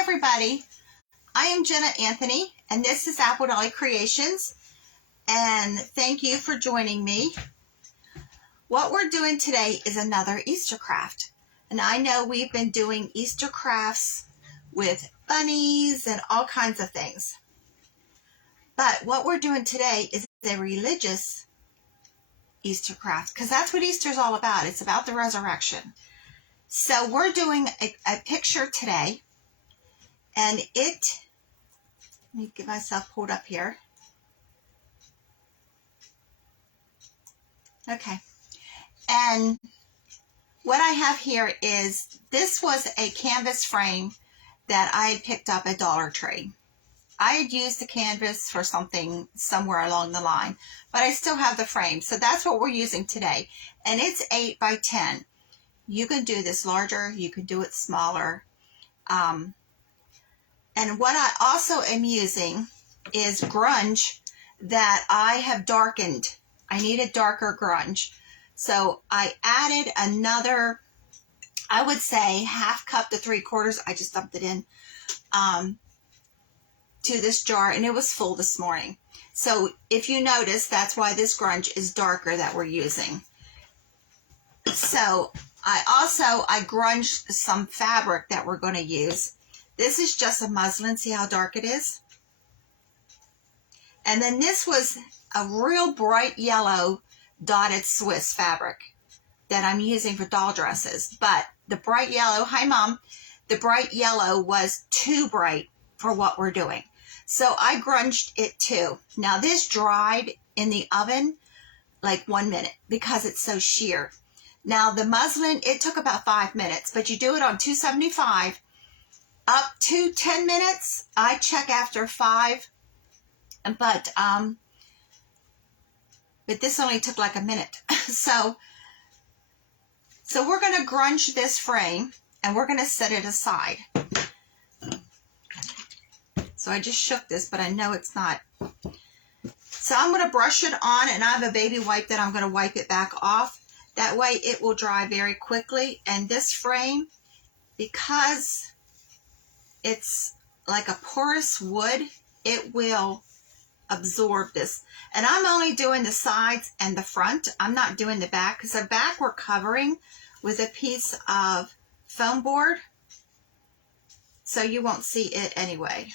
everybody, I am Jenna Anthony and this is Apple Dolly Creations, and thank you for joining me. What we're doing today is another Easter craft, and I know we've been doing Easter crafts with bunnies and all kinds of things, but what we're doing today is a religious Easter craft, because that's what Easter is all about. It's about the resurrection. So we're doing a picture today, and let me get myself pulled up here. Okay. And what I have here is, this was a canvas frame that I had picked up at Dollar Tree. I had used the canvas for something somewhere along the line, but I still have the frame. So that's what we're using today. And it's 8 by 10. You can do this larger, you can do it smaller. And what I also am using is grunge that I have darkened. I needed darker grunge. So I added another, I would say 1/2 cup to 3/4. I just dumped it in to this jar, and it was full this morning. So if you notice, that's why this grunge is darker that we're using. So I grunged some fabric that we're going to use. This is just a muslin. See how dark it is? And then this was a real bright yellow dotted Swiss fabric that I'm using for doll dresses. But the bright yellow, hi Mom, the bright yellow was too bright for what we're doing. So I grunged it too. Now this dried in the oven like 1 minute because it's so sheer. Now the muslin, it took about 5 minutes, but you do it on 275 up to 10 minutes. I check after 5, but this only took like a minute. So we're going to grunge this frame and we're going to set it aside. So I just shook this, but I know it's not. So I'm going to brush it on, and I have a baby wipe that I'm going to wipe it back off. That way it will dry very quickly. And this frame, because it's like a porous wood, it will absorb this. And I'm only doing the sides and the front. I'm not doing the back, because the back we're covering with a piece of foam board, so you won't see it anyway.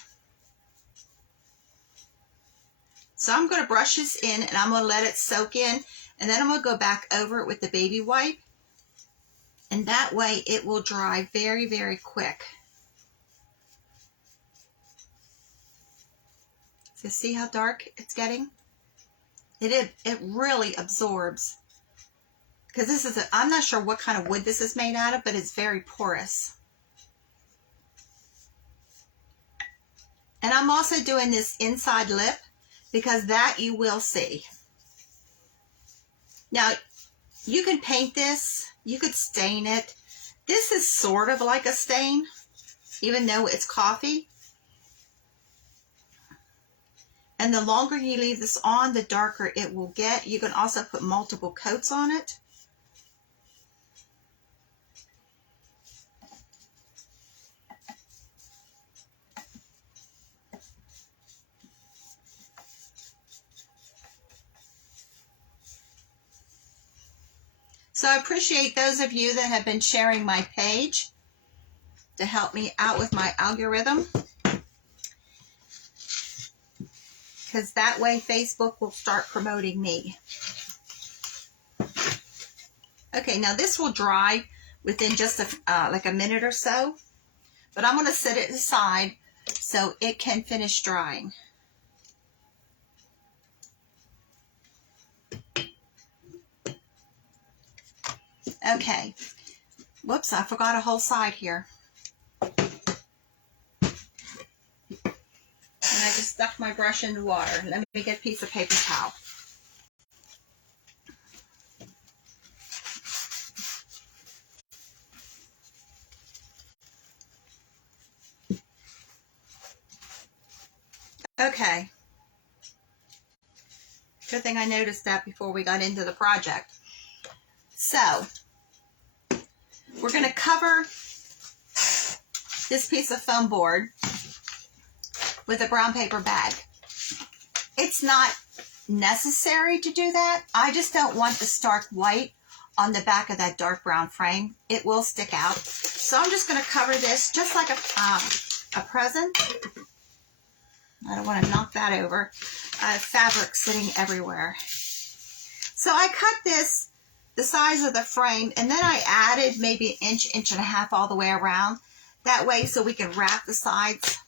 So I'm going to brush this in, and I'm going to let it soak in, and then I'm going to go back over it with the baby wipe, and that way it will dry very, very quick. So see how dark it's getting? It really absorbs. Because this is I'm not sure what kind of wood this is made out of, but it's very porous. And I'm also doing this inside lip, because that you will see. Now, you can paint this, you could stain it. This is sort of like a stain, even though it's coffee. And the longer you leave this on, the darker it will get. You can also put multiple coats on it. So I appreciate those of you that have been sharing my page to help me out with my algorithm, because that way Facebook will start promoting me. Okay, now this will dry within just like a minute or so, but I'm going to set it aside so it can finish drying. Okay, whoops, I forgot a whole side here. And I just stuck my brush in the water. Let me get a piece of paper towel. Okay. Good thing I noticed that before we got into the project. So, we're going to cover this piece of foam board with a brown paper bag. It's not necessary to do that. I just don't want the stark white on the back of that dark brown frame. It will stick out. So I'm just going to cover this just like a present. I don't want to knock that over. Fabric sitting everywhere. So I cut this the size of the frame, and then I added maybe an inch, inch and a half all the way around. That way so we can wrap the sides.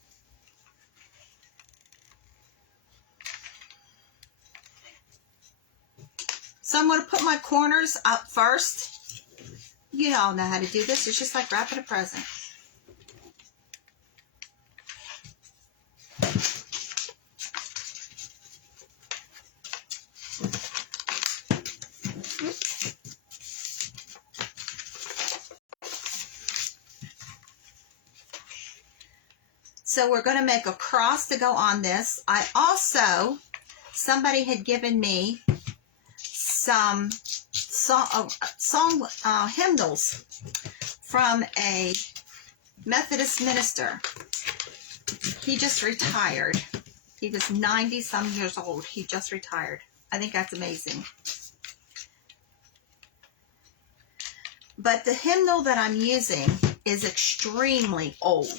So I'm going to put my corners up first. You all know how to do this. It's just like wrapping a present. So we're going to make a cross to go on this. I also, somebody had given me some hymnals from a Methodist minister. He just retired. He was 90 some years old. He just retired. I think that's amazing. But the hymnal that I'm using is extremely old.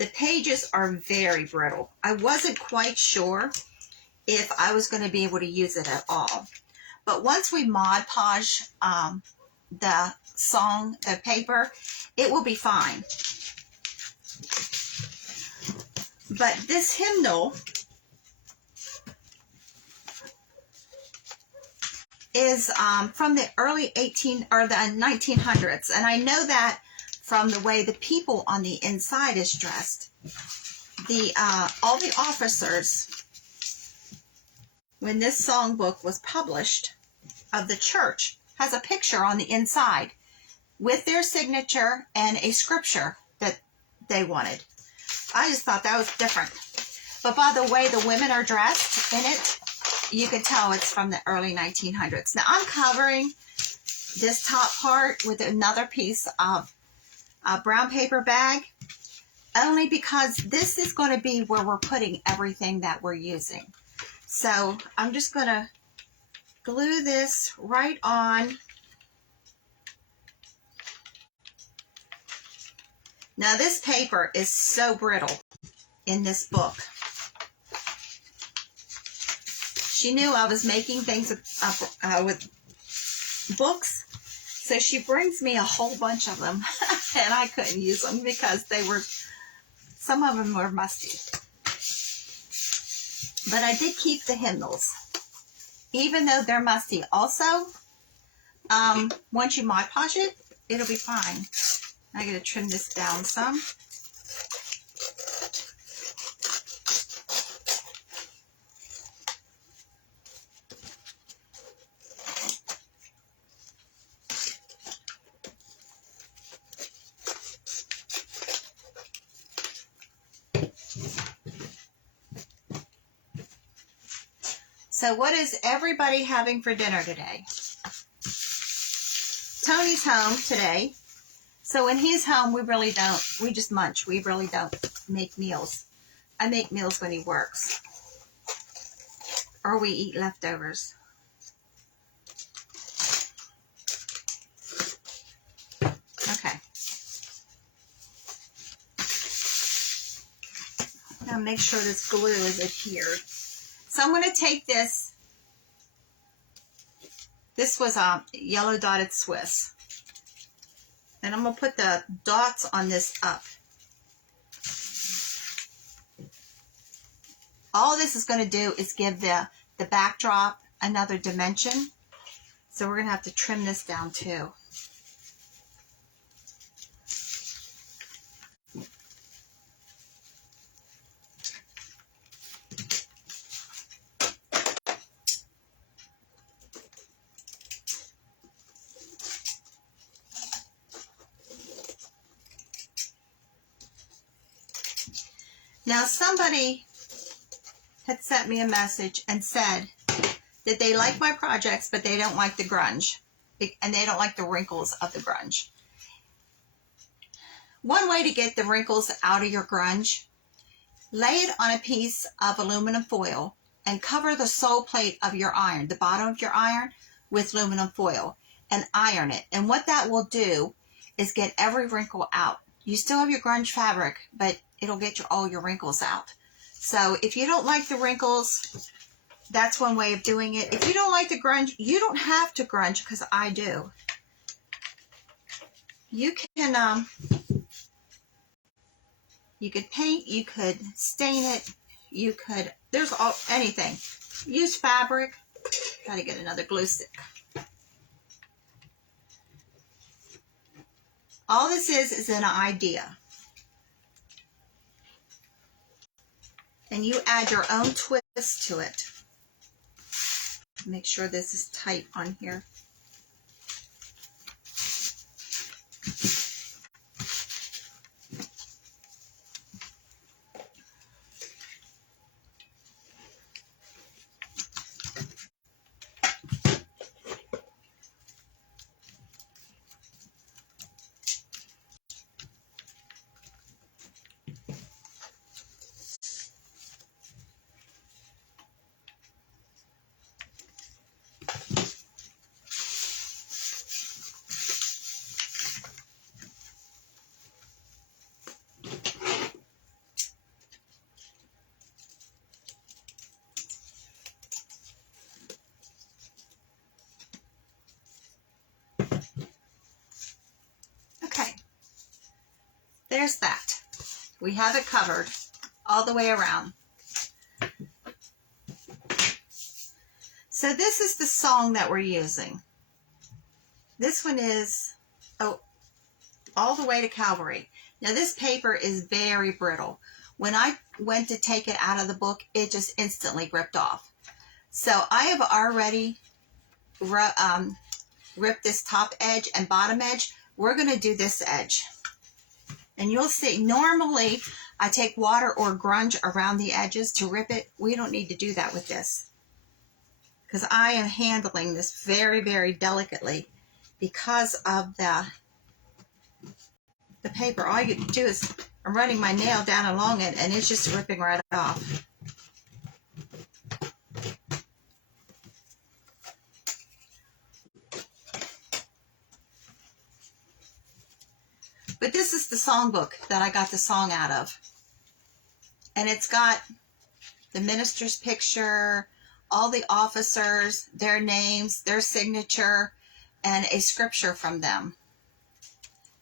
The pages are very brittle. I wasn't quite sure if I was going to be able to use it at all. But once we Mod Podge the paper, it will be fine. But this hymnal is from the early 1900s, and I know that from the way the people on the inside is dressed. All the officers, when this songbook was published of the church, has a picture on the inside with their signature and a scripture that they wanted. I just thought that was different. But by the way the women are dressed in it, you can tell it's from the early 1900s. Now I'm covering this top part with another piece of a brown paper bag, only because this is going to be where we're putting everything that we're using. So I'm just going to glue this right on. Now this paper is so brittle in this book. She knew I was making things with books, so she brings me a whole bunch of them, and I couldn't use them because some of them were musty. But I did keep the hymnals, even though they're musty. Also, once you Mod Podge it, it'll be fine. I gotta trim this down some. So what is everybody having for dinner today? Tony's home today. So when he's home, we just munch. We really don't make meals. I make meals when he works. Or we eat leftovers. Okay. Now make sure this glue is adhered. So I'm going to take this. This was a yellow dotted Swiss. And I'm going to put the dots on this up. All this is going to do is give the backdrop another dimension. So we're going to have to trim this down too. Now somebody had sent me a message and said that they like my projects, but they don't like the grunge. And they don't like the wrinkles of the grunge. One way to get the wrinkles out of your grunge, lay it on a piece of aluminum foil and cover the sole plate of your iron, the bottom of your iron, with aluminum foil and iron it. And what that will do is get every wrinkle out. You still have your grunge fabric, but it'll get all your wrinkles out. So if you don't like the wrinkles, that's one way of doing it. If you don't like the grunge, you don't have to grunge, because I do. You can you could paint, you could stain it, you could, there's anything. Use fabric. Gotta get another glue stick. All this is an idea. And you add your own twist to it. Make sure this is tight on here. Okay, there's that. We have it covered all the way around. So this is the song that we're using. This one is All the Way to Calvary. Now this paper is very brittle. When I went to take it out of the book, it just instantly ripped off. So I have already ripped this top edge and bottom edge. We're going to do this edge. And you'll see, normally I take water or grunge around the edges to rip it. We don't need to do that with this, because I am handling this very, very delicately because of the paper. All you do is, I'm running my nail down along it and it's just ripping right off. But this is the songbook that I got the song out of. And it's got the minister's picture, all the officers, their names, their signature, and a scripture from them.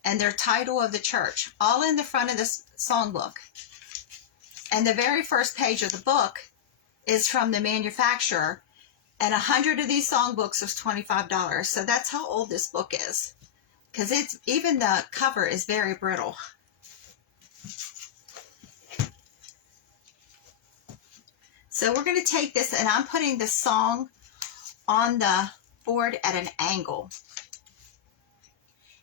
And their title of the church, all in the front of this songbook. And the very first page of the book is from the manufacturer. And 100 of these songbooks was $25. So that's how old this book is. Because it's, even the cover is very brittle. So we're going to take this, and I'm putting the song on the board at an angle.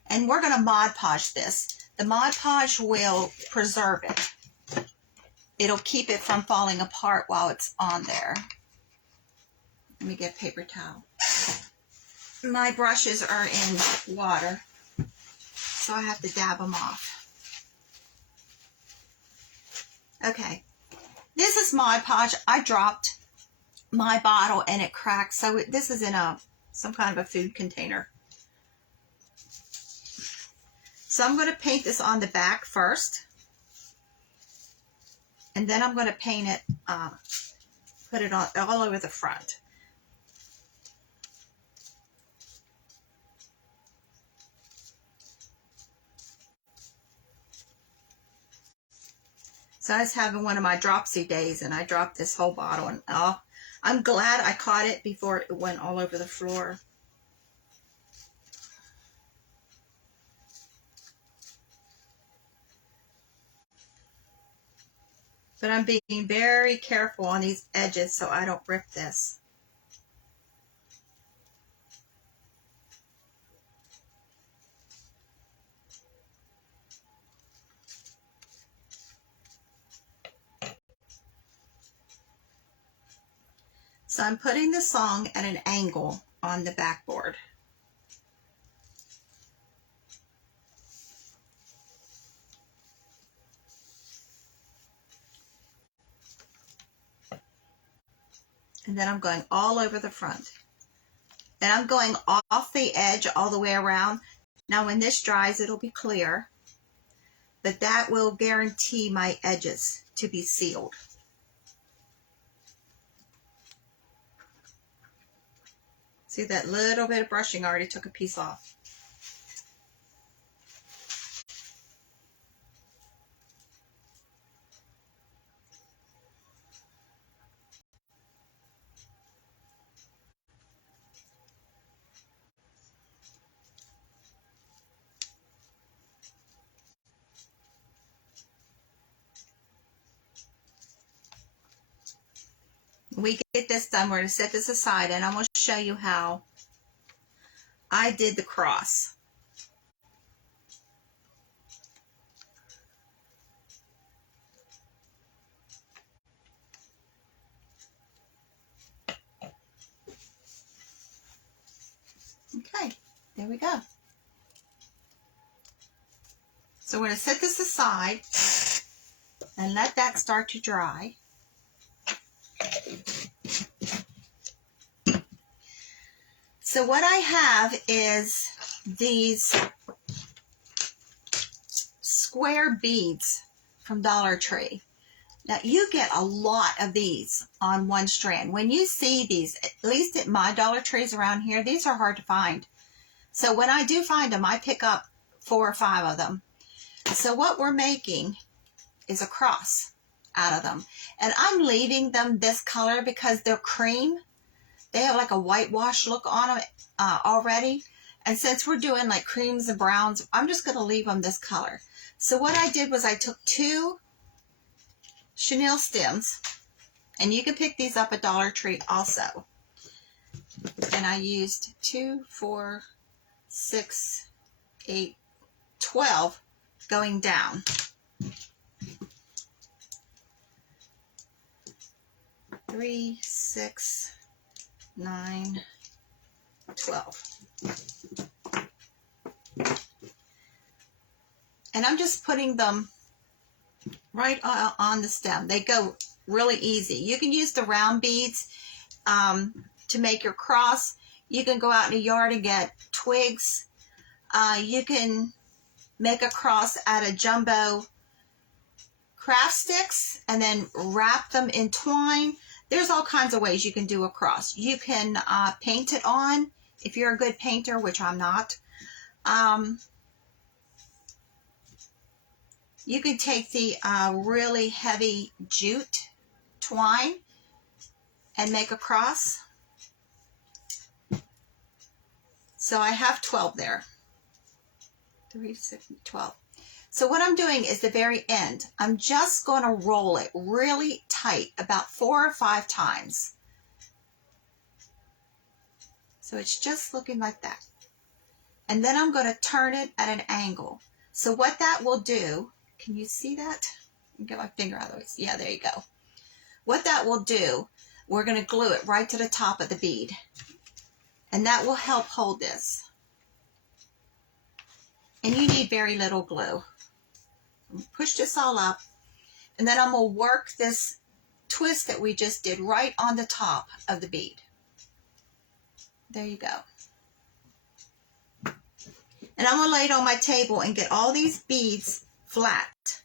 And we're going to Mod Podge this. The Mod Podge will preserve it. It'll keep it from falling apart while it's on there. Let me get a paper towel. My brushes are in water, so I have to dab them off. Okay. This is Mod Podge. I dropped my bottle and it cracked. So this is in some kind of a food container. So I'm going to paint this on the back first. And then I'm going to paint it, put it on all over the front. So I was having one of my dropsy days and I dropped this whole bottle, and I'm glad I caught it before it went all over the floor. But I'm being very careful on these edges so I don't rip this. So I'm putting the song at an angle on the backboard. And then I'm going all over the front. And I'm going off the edge all the way around. Now when this dries, it'll be clear. But that will guarantee my edges to be sealed. See that little bit of brushing, I already took a piece off. We get this done, we're going to set this aside, and I'm going to show you how I did the cross. Okay, there we go. So we're going to set this aside and let that start to dry. So what I have is these square beads from Dollar Tree. Now you get a lot of these on one strand. When you see these, at least at my Dollar Trees around here, these are hard to find. So when I do find them, I pick up 4 or 5 of them. So what we're making is a cross out of them. And I'm leaving them this color because they're cream. They have like a whitewash look on them already. And since we're doing like creams and browns, I'm just going to leave them this color. So what I did was I took 2 chenille stems, and you can pick these up at Dollar Tree also. And I used 2, 4, 6, 8, 12 going down. 3, 6, 9, 12. And I'm just putting them right on the stem. They go really easy. You can use the round beads to make your cross. You can go out in the yard and get twigs. You can make a cross out of jumbo craft sticks and then wrap them in twine. There's all kinds of ways you can do a cross. You can paint it on if you're a good painter, which I'm not. You can take the really heavy jute twine and make a cross. So I have 12 there. 3, 6, 12. So what I'm doing is the very end. I'm just going to roll it really tight, about 4 or 5 times. So it's just looking like that. And then I'm going to turn it at an angle. So what that will do, can you see that? Get my finger out of the way. Yeah, there you go. What that will do, we're going to glue it right to the top of the bead. And that will help hold this. And you need very little glue. Push this all up. And then I'm going to work this twist that we just did right on the top of the bead. There you go. And I'm going to lay it on my table and get all these beads flat.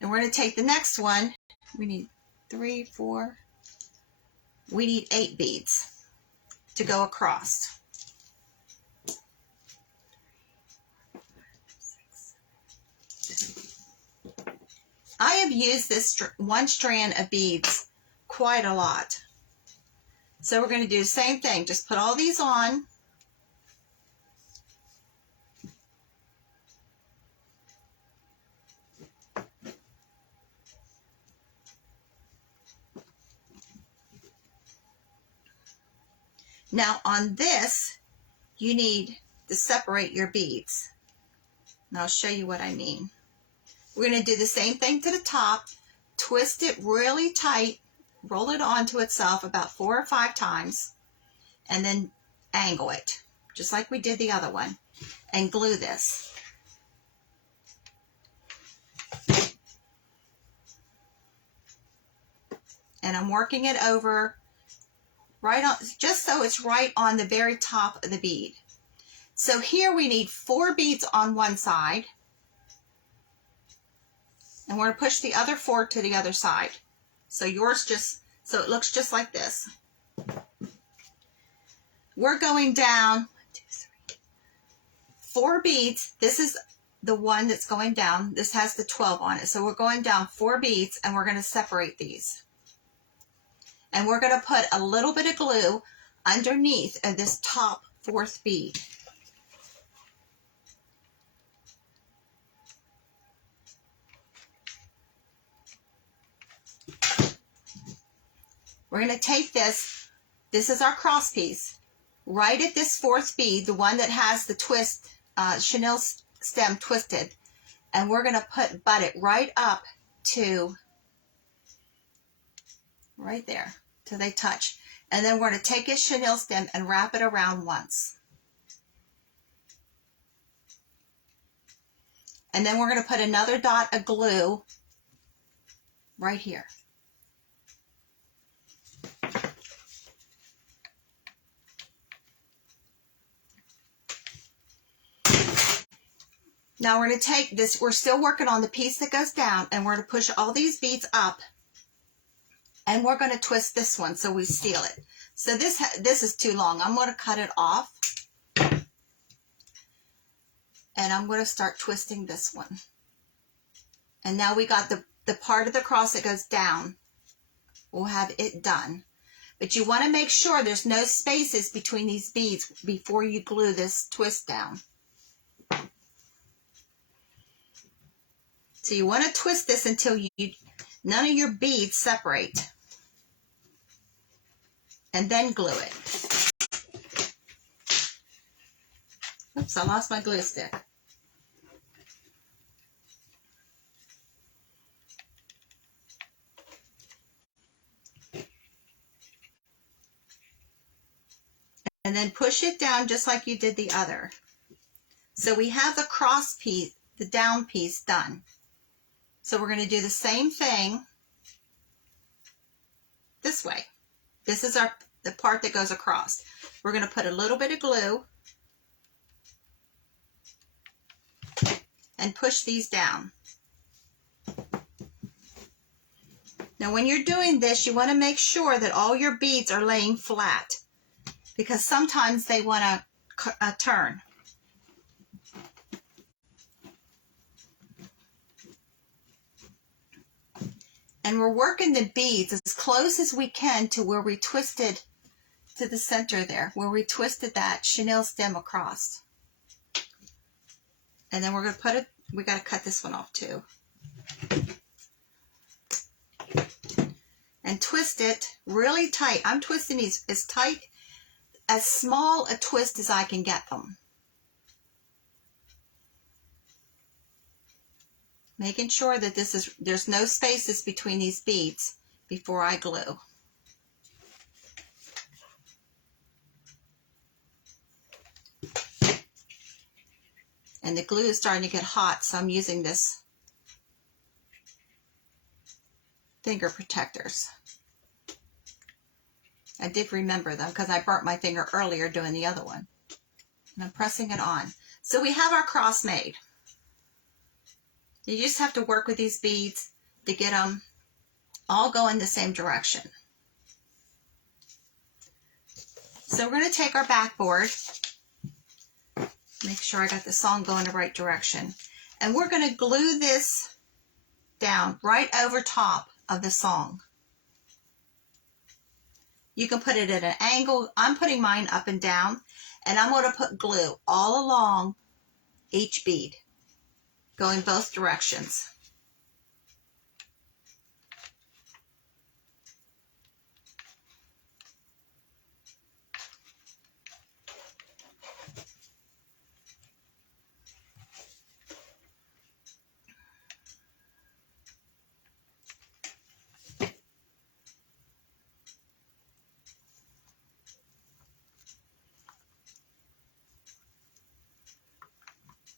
And we're going to take the next one. We need 3, 4. We need 8 beads to go across. I have used this one strand of beads quite a lot. So we're going to do the same thing. Just put all these on. Now on this, you need to separate your beads. And I'll show you what I mean. We're going to do the same thing to the top, twist it really tight, roll it onto itself about 4 or 5 times, and then angle it, just like we did the other one, and glue this. and I'm working it over right on, just so it's right on the very top of the bead. So here we need 4 beads on one side, and we're going to push the other 4 to the other side. So yours just, so it looks just like this. We're going down 1, 2, 3, 4 beads. This is the one that's going down. This has the 12 on it. So we're going down 4 beads, and we're going to separate these. And we're going to put a little bit of glue underneath of this top 4th bead. We're going to take this is our cross piece, right at this 4th bead, the one that has the twist, chenille stem twisted, and we're going to butt it right up to, right there, till they touch. And then we're going to take a chenille stem and wrap it around once. And then we're going to put another dot of glue right here. Now we're going to take this, we're still working on the piece that goes down, and we're going to push all these beads up, and we're going to twist this one so we seal it. So this is too long. I'm going to cut it off, and I'm going to start twisting this one. And now we got the part of the cross that goes down. We'll have it done. But you want to make sure there's no spaces between these beads before you glue this twist down. So you want to twist this until none of your beads separate. And then glue it. Oops, I lost my glue stick. And then push it down just like you did the other. So we have the cross piece, the down piece done. So we're going to do the same thing this way. This is the part that goes across. We're going to put a little bit of glue and push these down. Now when you're doing this, you want to make sure that all your beads are laying flat, because sometimes they want to turn. And we're working the beads as close as we can to where we twisted to the center there, where we twisted that chenille stem across. And then we're going to put it, we got to cut this one off too. And twist it really tight. I'm twisting these as tight, as small a twist as I can get them. Making sure that there's no spaces between these beads before I glue. And the glue is starting to get hot, so I'm using this finger protectors. I did remember them because I burnt my finger earlier doing the other one. And I'm pressing it on. So we have our cross made. You just have to work with these beads to get them all going the same direction. So we're going to take our backboard, make sure I got the song going the right direction, and we're going to glue this down right over top of the song. You can put it at an angle. I'm putting mine up and down, and I'm going to put glue all along each bead, going both directions.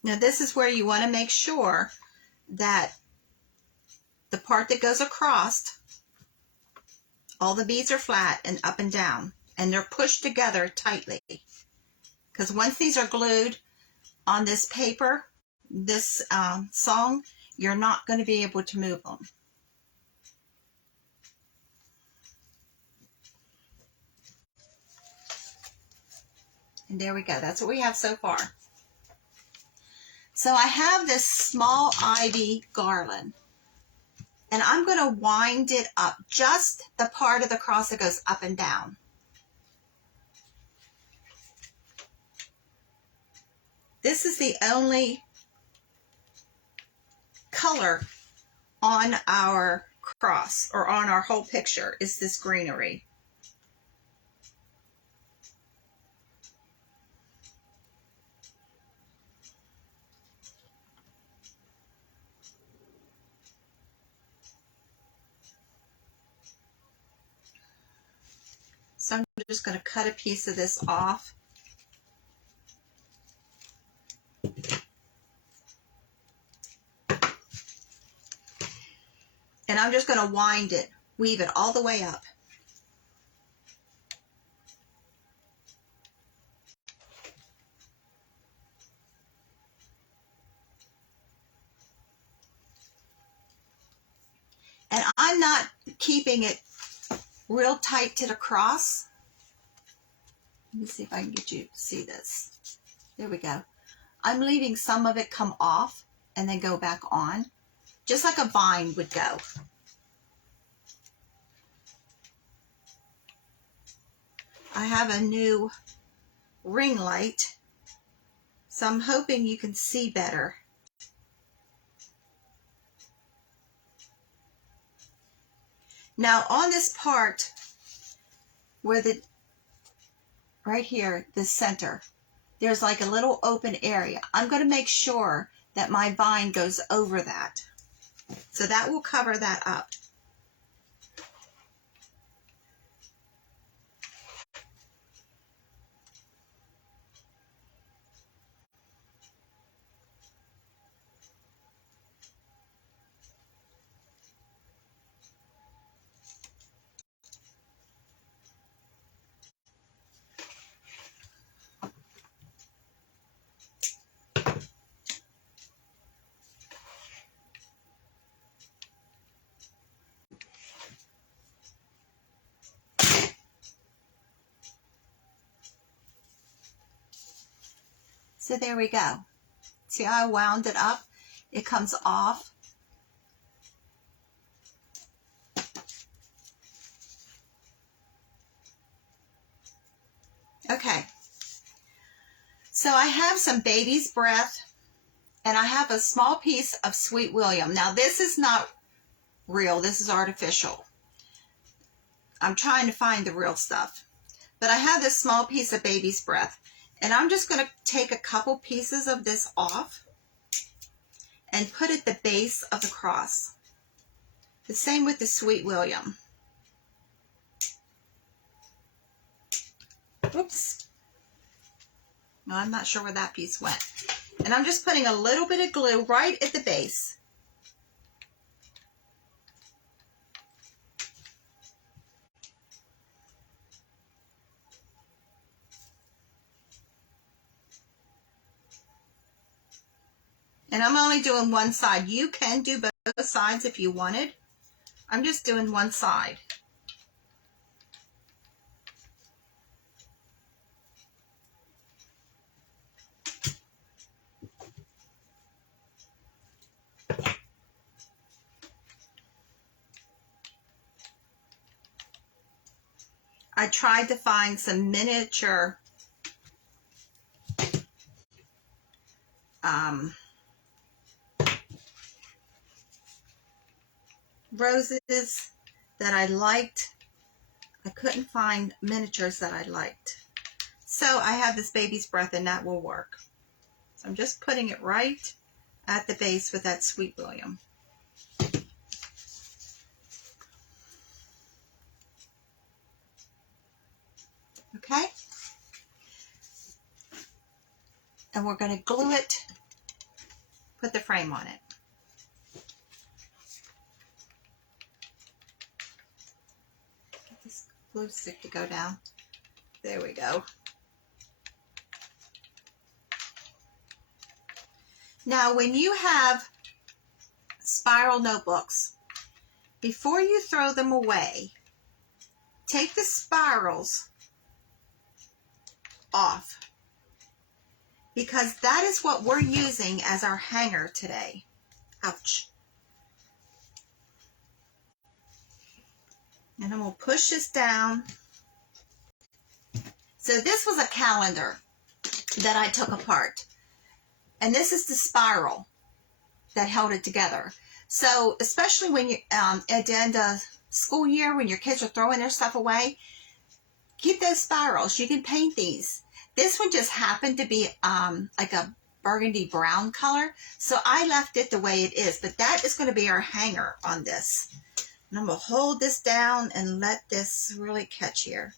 Now this is where you want to make sure that the part that goes across All the beads are flat and up and down, and they're pushed together tightly. Because once these are glued on this paper, this song, you're not going to be able to move them. And there we go. That's what we have so far. So I have this small ivy garland. And I'm going to wind it up, just the part of the cross that goes up and down. This is the only color on our cross, or on our whole picture, is this greenery. So I'm just going to cut a piece of this off. And I'm just going to wind it, weave it all the way up. And I'm not keeping it real tight to the cross. Let me see if I can get you to see this. There we go. I'm leaving some of it come off and then go back on, just like a vine would go. I have a new ring light, so I'm hoping you can see better. Now on this part where right here, the center, there's like a little open area. I'm going to make sure that my vine goes over that. So that will cover that up. So there we go. See how I wound it up? It comes off. Okay. So I have some baby's breath, and I have a small piece of Sweet William. Now this is not real. This is artificial. I'm trying to find the real stuff. But I have this small piece of baby's breath. And I'm just going to take a couple pieces of this off and put at the base of the cross. The same with the Sweet William. Oops. No, I'm not sure where that piece went. And I'm just putting a little bit of glue right at the base. And I'm only doing one side. You can do both sides if you wanted. I'm just doing one side. I tried to find some miniature roses that I liked. I couldn't find miniatures that I liked. So I have this baby's breath, and that will work. So I'm just putting it right at the base with that Sweet William. Okay? And we're going to glue it, put the frame on it. glue stick to go down. There we go. Now, when you have spiral notebooks, before you throw them away, take the spirals off, because that is what we're using as our hanger today. Ouch. And then we'll push this down. So this was a calendar that I took apart. And this is the spiral that held it together. So especially when you at the end of school year, when your kids are throwing their stuff away, keep those spirals. You can paint these. This one just happened to be like a burgundy brown color, so I left it the way it is. But that is going to be our hanger on this. And I'm going to hold this down and let this really catch here.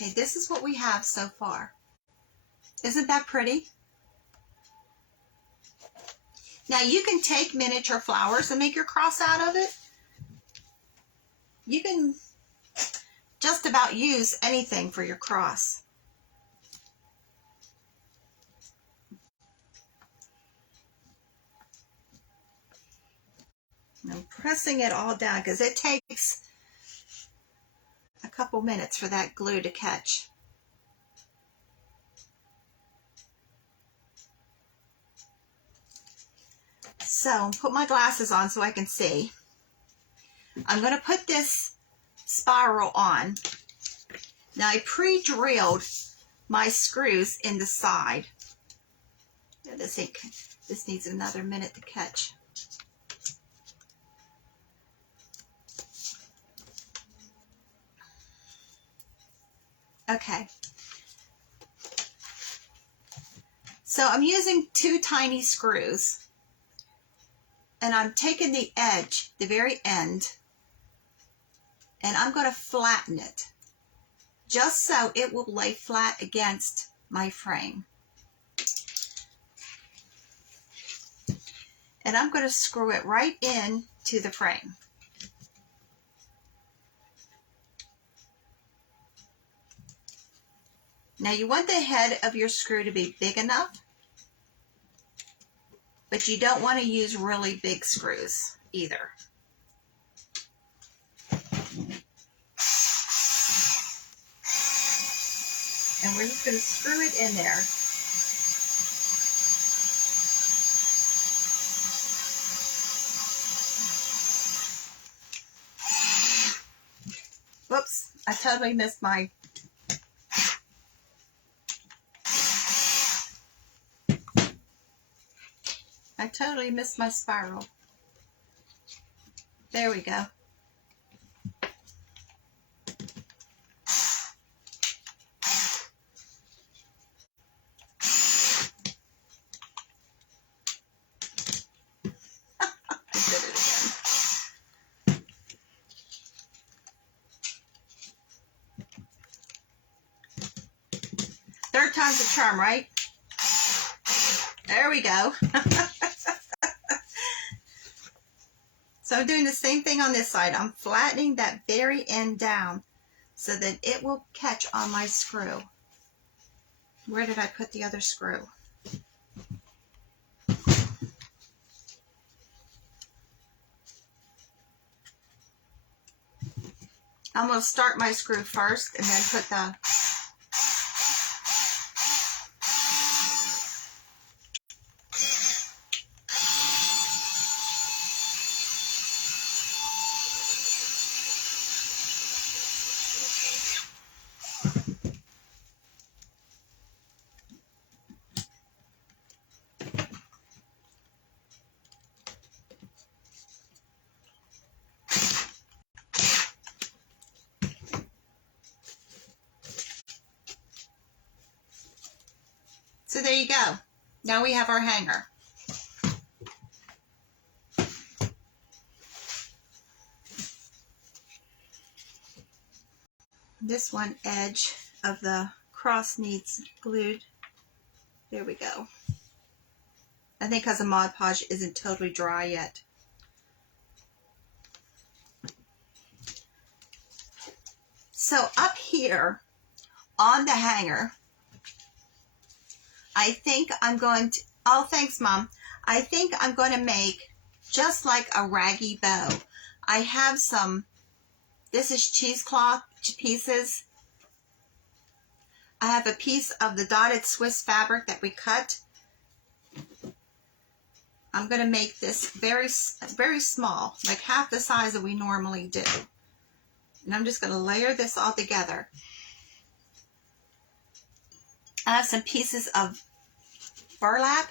Okay, this is what we have so far. Isn't that pretty? Now you can take miniature flowers and make your cross out of it. You can just about use anything for your cross. And I'm pressing it all down because it takes a couple minutes for that glue to catch. So put my glasses on so I can see. I'm going to put this spiral on. Now I pre-drilled my screws in the side. This needs another minute to catch. Okay. So I'm using 2 tiny screws. And I'm taking the edge, the very end, and I'm going to flatten it just so it will lay flat against my frame. And I'm going to screw it right in to the frame. Now you want the head of your screw to be big enough, but you don't want to use really big screws either. And we're just going to screw it in there. Whoops, I totally missed my... spiral. There we go. Third time's a charm, right? There we go. So I'm doing the same thing on this side. I'm flattening that very end down so that it will catch on my screw. Where did I put the other screw? I'm going to start my screw first and then put the... So there you go. Now we have our hanger. This one edge of the cross needs glued. There we go. I think because the Mod Podge isn't totally dry yet. So up here on the hanger, I think I'm going to, oh, thanks, Mom. I think I'm going to make just like a raggy bow. I have some, this is cheesecloth pieces. I have a piece of the dotted Swiss fabric that we cut. I'm going to make this very, very small, like half the size that we normally do. And I'm just going to layer this all together. I have some pieces of burlap,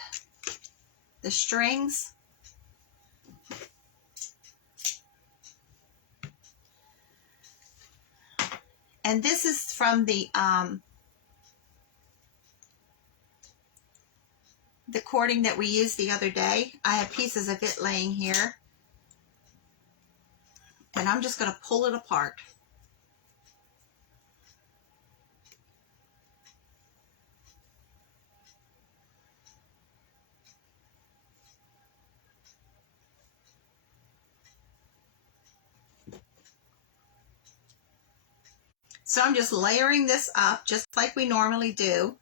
the strings. And this is from the cording that we used the other day. I have pieces of it laying here. And I'm just going to pull it apart. So I'm just layering this up just like we normally do.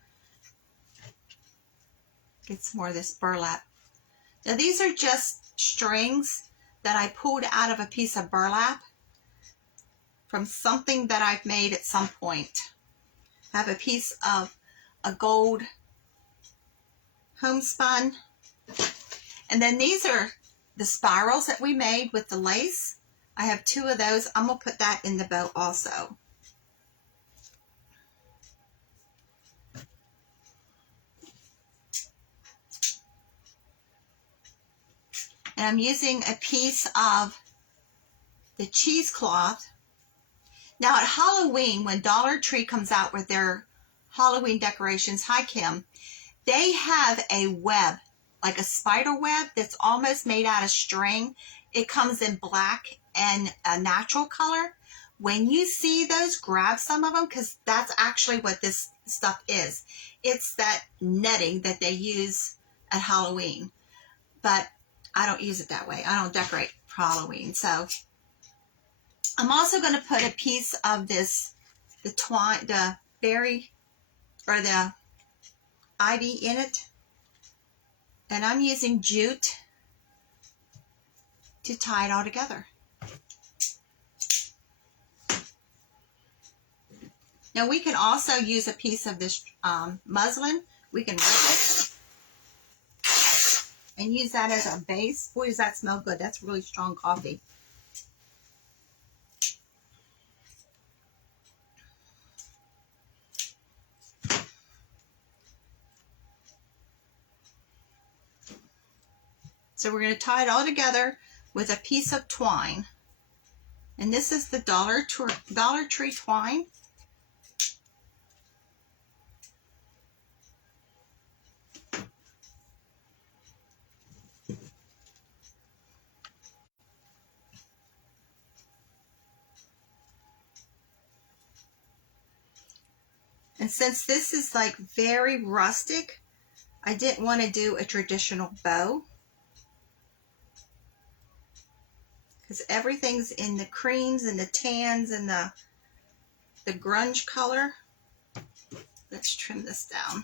Get some more of this burlap. Now these are just strings that I pulled out of a piece of burlap from something that I've made at some point. I have a piece of a gold homespun. And then these are the spirals that we made with the lace. I have 2 of those. I'm going to put that in the bow also. And I'm using a piece of the cheesecloth. Now at Halloween, when Dollar Tree comes out with their Halloween decorations, hi Kim, they have a web, like a spider web that's almost made out of string. It comes in black and a natural color. When you see those, grab some of them because that's actually what this stuff is. It's that netting that they use at Halloween. But I don't use it that way. I don't decorate for Halloween. So I'm also going to put a piece of this, the twine, the berry, or the ivy in it. And I'm using jute to tie it all together. Now we can also use a piece of this muslin. We can rip it and use that as a base. Boy, does that smell good. That's really strong coffee. So we're going to tie it all together with a piece of twine. And this is the Dollar Tree twine. And since this is like very rustic, I didn't want to do a traditional bow. Because everything's in the creams and the tans and the grunge color. Let's trim this down.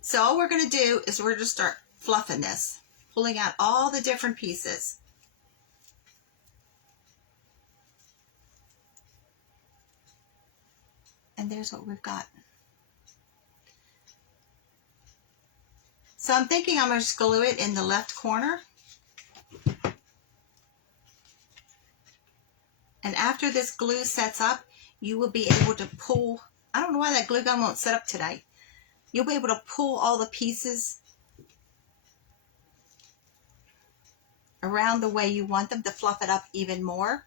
So all we're going to do is we're going to start fluffing this, pulling out all the different pieces. And there's what we've got. So I'm thinking I'm going to glue it in the left corner. And after this glue sets up, you will be able to pull, I don't know why that glue gun won't set up today. You'll be able to pull all the pieces around the way you want them to fluff it up even more.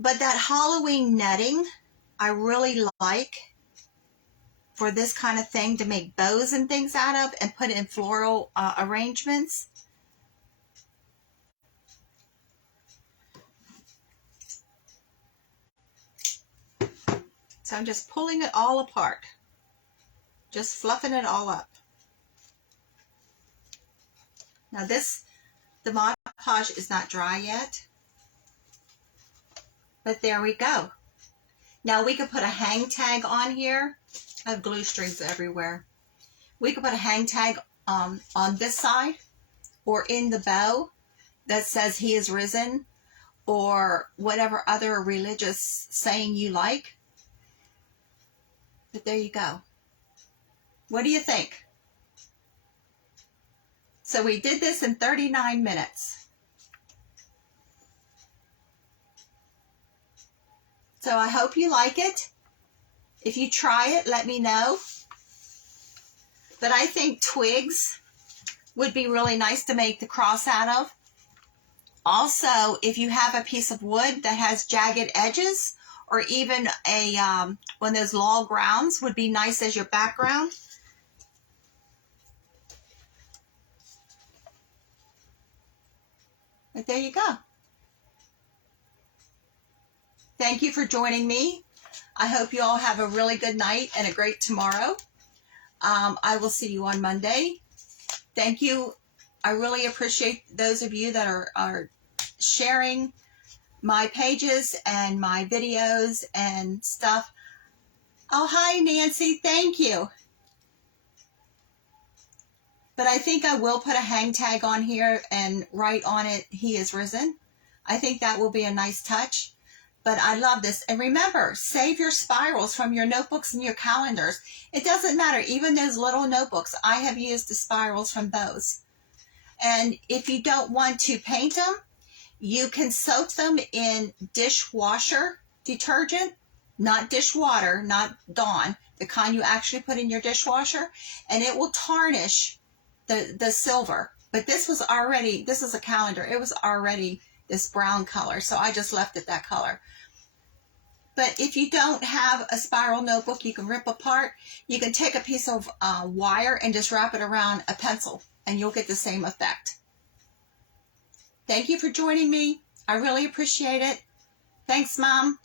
But that Halloween netting, I really like for this kind of thing to make bows and things out of and put in floral arrangements. So I'm just pulling it all apart. Just fluffing it all up. Now the Mod Podge is not dry yet. But there we go. Now we could put a hang tag on here. I have glue strings everywhere. We could put a hang tag on this side or in the bow that says he is risen, or whatever other religious saying you like. But there you go. What do you think? So we did this in 39 minutes. So I hope you like it. If you try it, let me know. But I think twigs would be really nice to make the cross out of. Also, if you have a piece of wood that has jagged edges, or even a one of those log rounds would be nice as your background. But there you go. Thank you for joining me. I hope you all have a really good night and a great tomorrow. I will see you on Monday. Thank you. I really appreciate those of you that are sharing my pages and my videos and stuff. Oh, hi, Nancy. Thank you. But I think I will put a hang tag on here and write on it, he is risen. I think that will be a nice touch. But I love this. And remember, save your spirals from your notebooks and your calendars. It doesn't matter. Even those little notebooks, I have used the spirals from those. And if you don't want to paint them, you can soak them in dishwasher detergent, not dishwater, not Dawn, the kind you actually put in your dishwasher, and it will tarnish the silver. But this is a calendar. It was already this brown color, so I just left it that color. But if you don't have a spiral notebook you can rip apart, you can take a piece of wire and just wrap it around a pencil, and you'll get the same effect. Thank you for joining me. I really appreciate it. Thanks, Mom.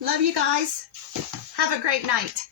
Love you guys. Have a great night.